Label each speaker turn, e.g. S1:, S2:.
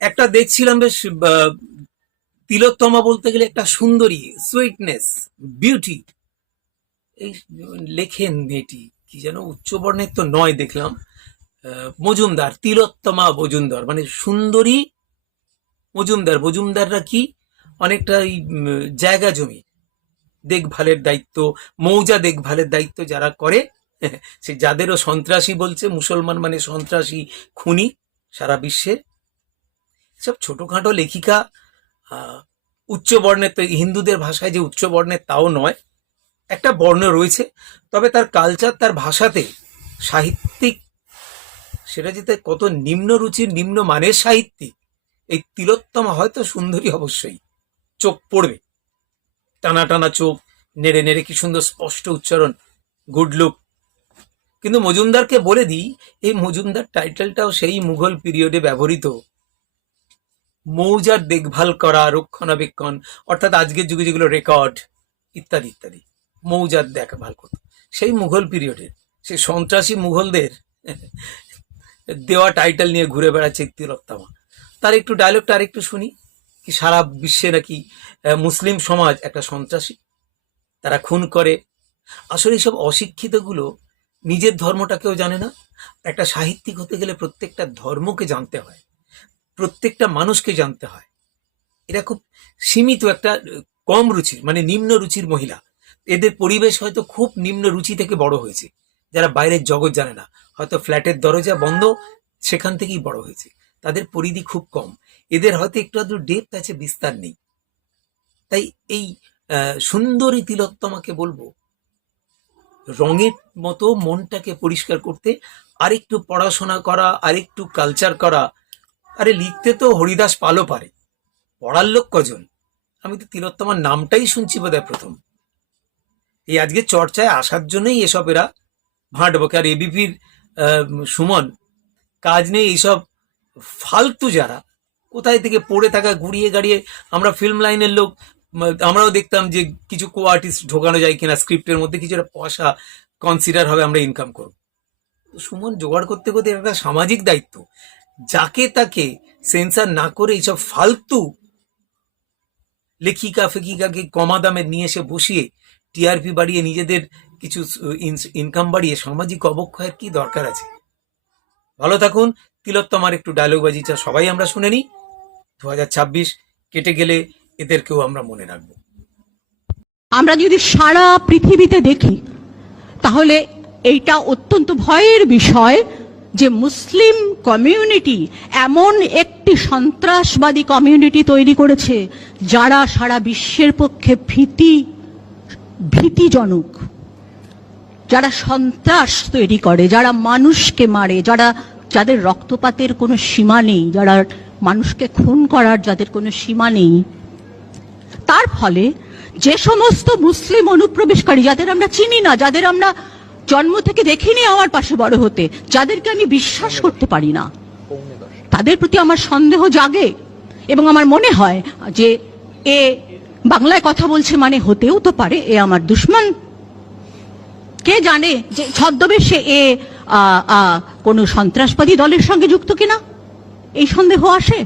S1: একটা দেখছিলাম বেশ তিলোত্তমা বলতে গেলে একটা সুন্দরী সুইটনেস বিউটি এই লেখেন মেয়েটি, কি যেন উচ্চবর্ণের তো নয় দেখলাম। মজুমদার, তিলোত্তমা মজুমদার মানে সুন্দরী মজুমদার। মজুমদাররা কি? অনেকটা জায়গা জমি, দেখভালের দায়িত্ব, মৌজা দেখভালের দায়িত্ব যারা করে, সে যাদেরও সন্ত্রাসী বলছে, মুসলমান মানে সন্ত্রাসী খুনি সারা বিশ্বে। সব ছোটোখাটো লেখিকা উচ্চ বর্ণের তো, হিন্দুদের ভাষায় যে উচ্চ বর্ণের তাও নয়, একটা বর্ণ রয়েছে, তবে তার কালচার তার ভাষাতে সাহিত্যিক, সেটা যেতে কত নিম্ন রুচির, নিম্ন মানের সাহিত্যিক, এই তিলোত্তমা হয়তো সুন্দরী অবশ্যই, চোখ পড়বে। টানা টানা চোখ, নেড়ে নেড়ে কি সুন্দর স্পষ্ট উচ্চারণ গুড লুক কিন্তু মজুমদারকে বলে দিই, এই মজুমদার টাইটেলটাও সেই মুঘল পিরিয়ডে ব্যবহৃত। মৌজার দেখভাল করা, রক্ষণাবেক্ষণ, অর্থাৎ আজকের যুগে যেগুলো রেকর্ড ইত্যাদি ইত্যাদি। মৌজার দেখভাল করত। সেই মুঘল পিরিয়ডের সেই সন্ত্রাসী মুঘলদের দেওয়া টাইটেল নিয়ে ঘুরে বেড়াচ্ছে তিলোত্তমা। তার একটু ডায়লগটা আরেকটু শুনি, কি সারা বিশ্বে নাকি মুসলিম সমাজ একটা সন্ত্রাসী। তারা খুন করে। আসলে এইসব অশিক্ষিতগুলো নিজের ধর্মটাকেও জানে না। একটা সাহিত্যিক হতে গেলে প্রত্যেকটা ধর্মকে জানতে হয়। প্রত্যেকটা মানুষকে জানতে হয়। এরা খুব সীমিত একটা কম রুচির মানে নিম্ন রুচির মহিলা। এদের পরিবেশ হয়তো খুব নিম্ন রুচি থেকে বড় হয়েছে। যারা বাইরের জগৎ জানে না। হয়তো ফ্ল্যাটের দরজা বন্ধ, সেখান থেকেই বড় হয়েছে। তাদের পরিধি খুব কম। এদের হয়তো একটু আধটু ডেপথ আছে, বিস্তার নেই। তাই এই সুন্দরী তিলোত্তমাকে বলব, রঙের মতো মনটাকে পরিষ্কার করতে, আরেকটু পড়াশোনা করা, আরেকটু কালচার করা আরে লিখতে তো হরিদাস পালও পারে। পড়ার লোক কজন? আমি তো তিলোত্তমার নামটাই শুনছি বোধহয় প্রথম। এই আজকে চর্চায় আসার জন্যই এসব এরা ভাঁট বকে। আর এবিপির সুমন, কাজ নেই এইসব ফালতু যারা। কোথায় থেকে পড়ে থাকা গুড়িয়ে গাড়িয়ে আমরা ফিল্ম লাইনের লোক আমরাও দেখতাম যে কিছু কো আর্টিস্ট ঢোকানো যায় কিনা স্ক্রিপ্টের মধ্যে, কিছু একটা পয়সা কনসিডার হবে আমরা ইনকাম করব। সুমন জোগাড় করতে করতে একটা সামাজিক দায়িত্ব। যাকে তাকে সেন্সার না করে এইসব ফালতু লেখিকা ফেকিকাকে কমা দামে নিয়ে এসে বসিয়ে টিআরপি বাড়িয়ে নিজেদের কিছু ইনকাম বাড়িয়ে সামাজিক অবক্ষয়ের কি দরকার আছে? ভালো থাকুন। তিলোত্তমার একটু ডায়লগ বাজিটা সবাই আমরা শুনে নিই। দু হাজার ছাব্বিশ কেটে গেলে এদেরকেও আমরা মনে রাখব।
S2: আমরা যদি সারা পৃথিবীতে দেখি, তাহলে এইটা অত্যন্ত ভয়ের বিষয়। যে মুসলিম কমিউনিটি এমন একটি সন্ত্রাসবাদী কমিউনিটি তৈরি করেছে, যারা সারা বিশ্বের পক্ষে ভীতি, ভীতিজনক। যারা সন্ত্রাস তৈরি করে, যারা মানুষকে মারে, যারা যাদের রক্তপাতের কোনো সীমা নেই, যারা মানুষকে খুন করার যাদের কোনো সীমা নেই, তার ফলে যে সমস্ত মুসলিম অনুপ্রবেশকারী, যাদের আমরা চিনি না, যাদের আমরা জন্ম থেকে দেখিনি আমার পাশে বড় হতে, যাদেরকে আমি বিশ্বাস করতে পারি না। তাদের প্রতি আমার সন্দেহ জাগে এবং আমার মনে হয় যে এ বাংলায় কথা বলছে মানে হতেও তো পারে এ আমার দুশ্মন। কে জানে যে ছদ্মবেশে এ কোনো সন্ত্রাসবাদী দলের সঙ্গে যুক্ত কিনা? এই সন্দেহ আসে?